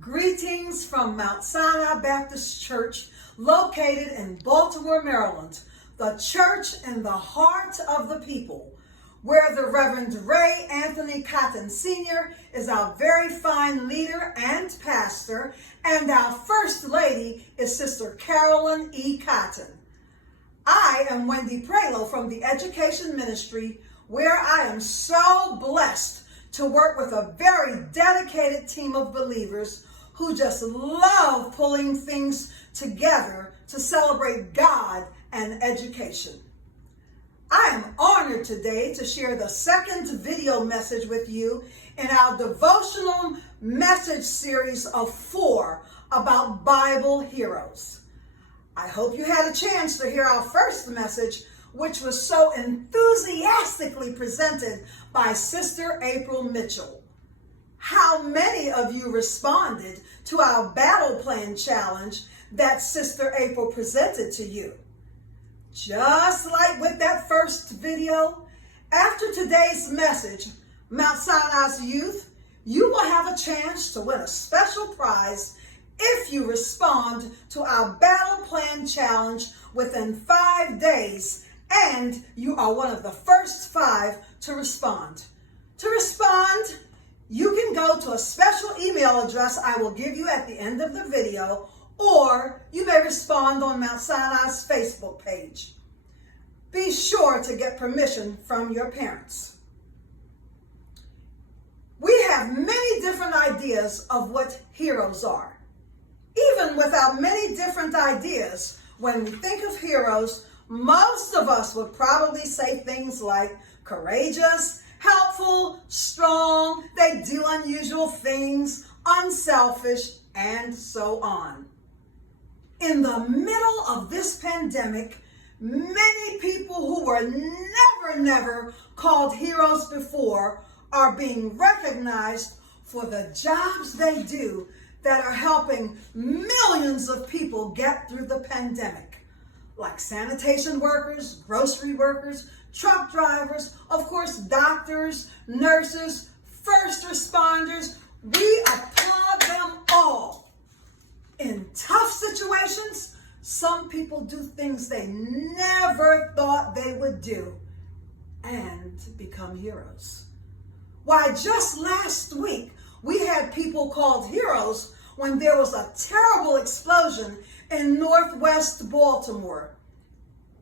Greetings from Mount Sinai Baptist Church, located in Baltimore, Maryland, the church in the heart of the people, where the Reverend Ray Anthony Cotton Sr. is our very fine leader and pastor, and our First Lady is Sister Carolyn E. Cotton. I am Wendy from the Education Ministry, where I am so blessed to work with a very dedicated team of believers who just love pulling things together to celebrate God and education. I am honored today to share the second video message with you in our devotional message series of 4 about Bible heroes. I hope you had a chance to hear our first message, which was so enthusiastically presented by Sister April Mitchell. How many of you responded to our battle plan challenge that Sister April presented to you? Just like with that first video, after today's message, Mount Sinai's youth, you will have a chance to win a special prize if you respond to our battle plan challenge within 5 days, and you are one of the first 5 to respond. To respond, you can go to a special email address I will give you at the end of the video, or you may respond on Mount Sinai's Facebook page. Be sure to get permission from your parents. We have many different ideas of what heroes are. Even with our many different ideas, when we think of heroes, most of us would probably say things like courageous, helpful, strong, they do unusual things, unselfish, and so on. In the middle of this pandemic, many people who were never called heroes before are being recognized for the jobs they do that are helping millions of people get through the pandemic, like sanitation workers, grocery workers, truck drivers, of course, doctors, nurses, first responders. We applaud them all. In tough situations, some people do things they never thought they would do and become heroes. Why, just last week, we had people called heroes when there was a terrible explosion in Northwest Baltimore.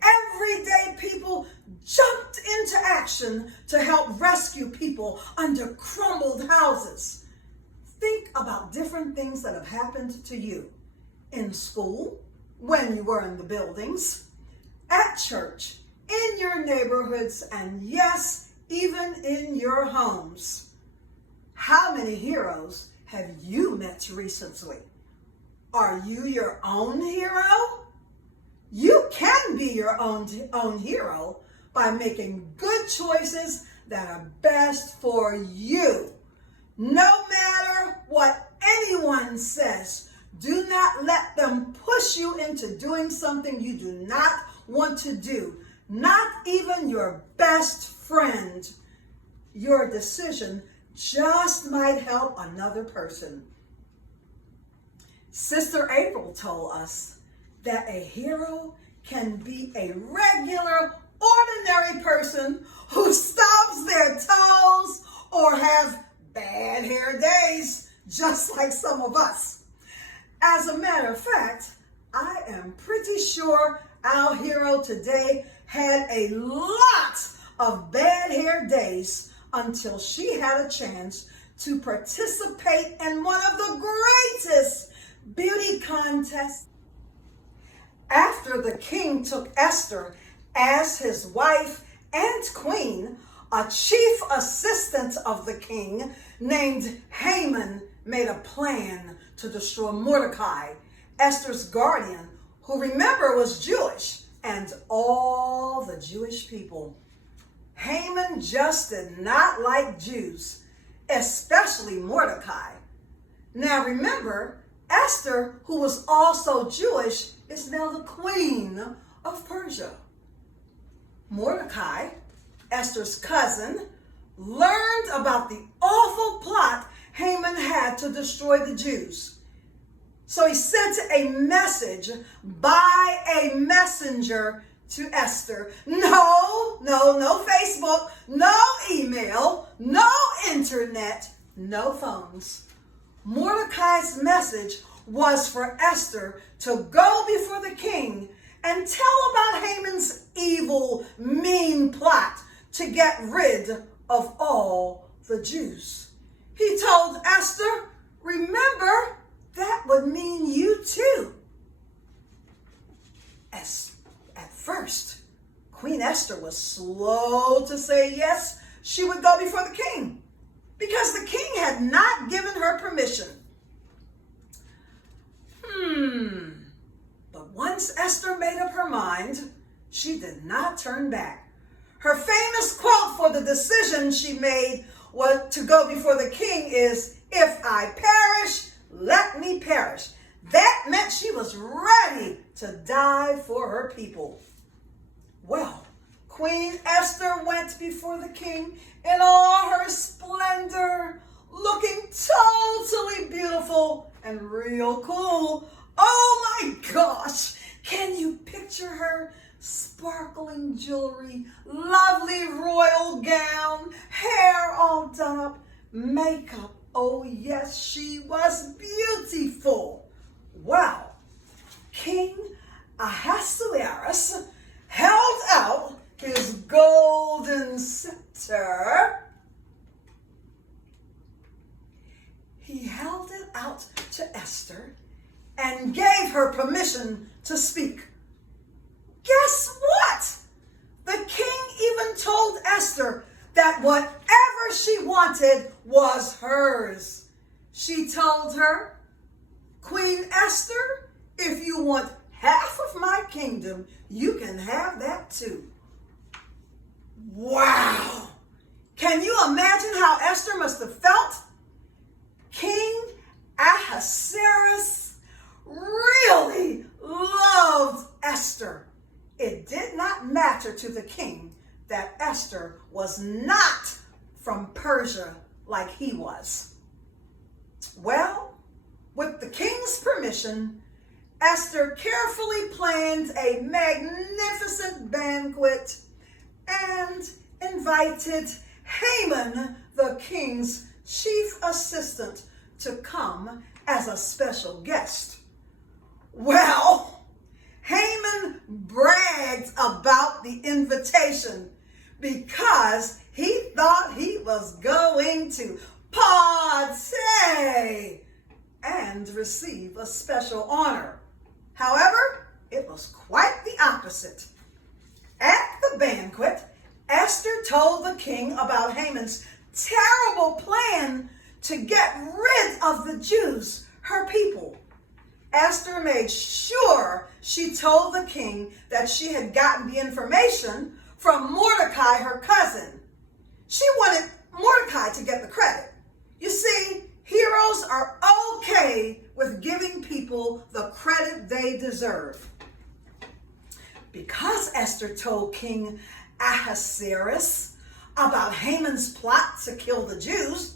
Everyday people jumped into action to help rescue people under crumbled houses. Think about different things that have happened to you in school, when you were in the buildings, at church, in your neighborhoods, and yes, even in your homes. How many heroes have you met recently? Are you your own hero? You can be your own hero by making good choices that are best for you. No matter what anyone says, do not let them push you into doing something you do not want to do. Not even your best friend. Your decision just might help another person. Sister April told us that a hero can be a regular, ordinary person who stubs their toes or has bad hair days, just like some of us. As a matter of fact, I am pretty sure our hero today had a lot of bad hair days until she had a chance to participate in one of the greatest beauty contests. After the king took Esther as his wife and queen, a chief assistant of the king named Haman made a plan to destroy Mordecai, Esther's guardian, who, remember, was Jewish, and all the Jewish people. Haman just did not like Jews, especially Mordecai. Now remember, Esther, who was also Jewish, is now the queen of Persia. Mordecai, Esther's cousin, learned about the awful plot Haman had to destroy the Jews. So he sent a message by a messenger to Esther. No Facebook, no email, no internet, no phones. Mordecai's message was for Esther to go before the king and tell about Haman's evil, mean plot to get rid of all the Jews. He told Esther, remember, that would mean you too. At first, Queen Esther was slow to say yes, she would go before the king, because the king had not given her permission. But once Esther made up her mind, she did not turn back. Her famous quote for the decision she made was to go before the king is, "If I perish, let me perish." That meant she was ready to die for her people. Well, Queen Esther went before the king in all her splendor, looking totally beautiful and real cool. Oh my gosh, can you picture her? Sparkling jewelry, lovely royal gown, hair all done up, makeup. Oh yes, she was beautiful. Well, King Ahasuerus held out his golden scepter. He held it out to Esther and gave her permission to speak. Guess what? The king even told Esther that whatever she wanted was hers. She told her, Queen Esther, if you want half of my kingdom, you can have that too. Wow! Can you imagine how Esther must have felt? King Ahasuerus really loved Esther. It did not matter to the king that Esther was not from Persia like he was. Well, with the king's permission, Esther carefully planned a magnificent banquet and invited Haman, the king's chief assistant, to come as a special guest. Well, Haman bragged about the invitation because he thought he was going to party and receive a special honor. However, it was quite the opposite. At the banquet, Esther told the king about Haman's terrible plan to get rid of the Jews, her people. Esther made sure she told the king that she had gotten the information from Mordecai, her cousin. She wanted Mordecai to get the credit. You see, heroes are okay with giving people the credit they deserve. Because Esther told King Ahasuerus about Haman's plot to kill the Jews,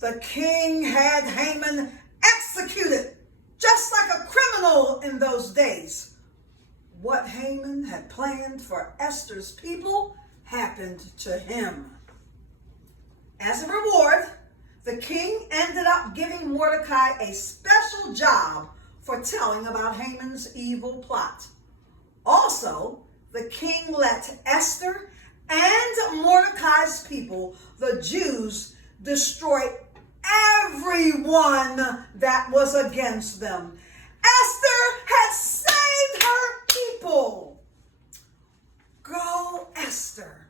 the king had Haman executed, just like a criminal in those days. What Haman had planned for Esther's people happened to him. As a reward, the king ended up giving Mordecai a special job for telling about Haman's evil plot. Also, the king let Esther and Mordecai's people, the Jews, destroy everyone that was against them. Esther had saved her people. Go, Esther.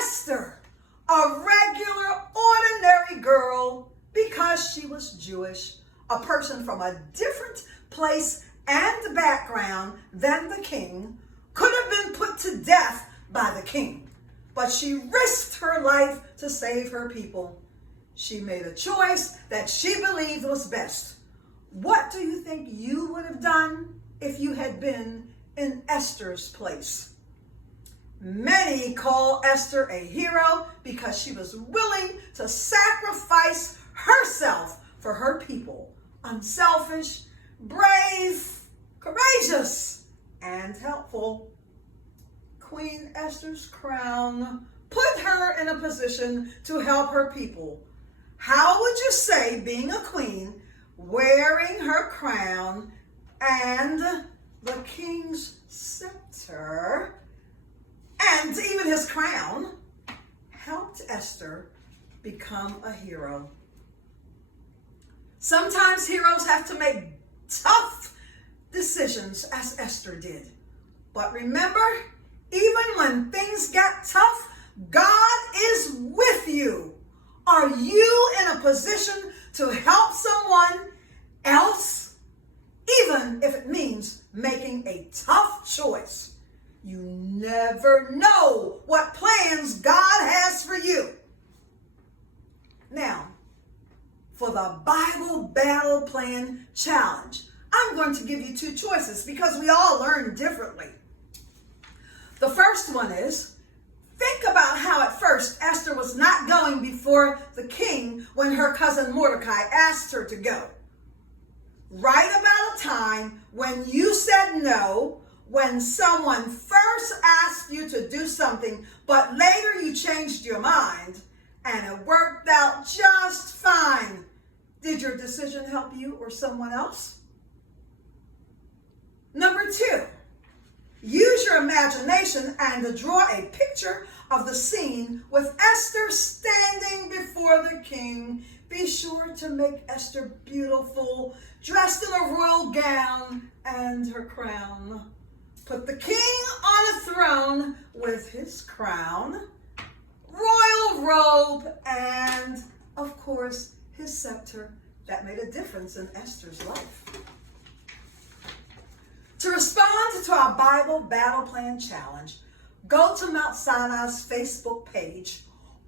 Esther, a regular, ordinary girl, because she was Jewish, a person from a different place and background than the king, could have been put to death by the king. But she risked her life to save her people. She made a choice that she believed was best. What do you think you would have done if you had been in Esther's place? Many call Esther a hero because she was willing to sacrifice herself for her people. Unselfish, brave, courageous, and helpful. Queen Esther's crown put her in a position to help her people. How would you say being a queen, wearing her crown and the king's scepter, and even his crown, helped Esther become a hero? Sometimes heroes have to make tough decisions, as Esther did. But remember, even when things got tough, God is with you. Are you in a position to help someone else, even if it means making a tough choice? You never know what plans God has for you. Now, for the Bible Battle Plan Challenge, I'm going to give you two choices because we all learn differently. The first one is, think about how at first Esther was not going before the king when her cousin Mordecai asked her to go. Write about a time when you said no, when someone first asked you to do something, but later you changed your mind and it worked out just fine. Did your decision help you or someone else? Number two, use your imagination and draw a picture of the scene with Esther standing before the king. Be sure to make Esther beautiful, dressed in a royal gown and her crown. Put the king on a throne with his crown, royal robe, and, of course, his scepter. That made a difference in Esther's life. To respond to our Bible Battle Plan Challenge, go to Mount Sinai's Facebook page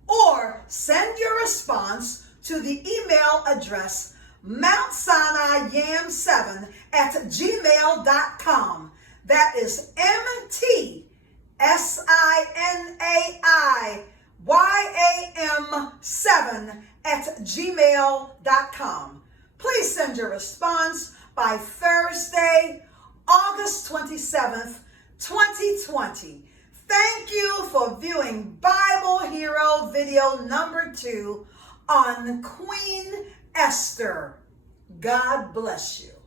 or send your response to the email address mountsinai7@gmail.com. That is mtsinaiYam7@gmail.com. Please send your response by Thursday, August 27th, 2020. Thank you for viewing Bible Hero video number 2 on Queen Esther. God bless you.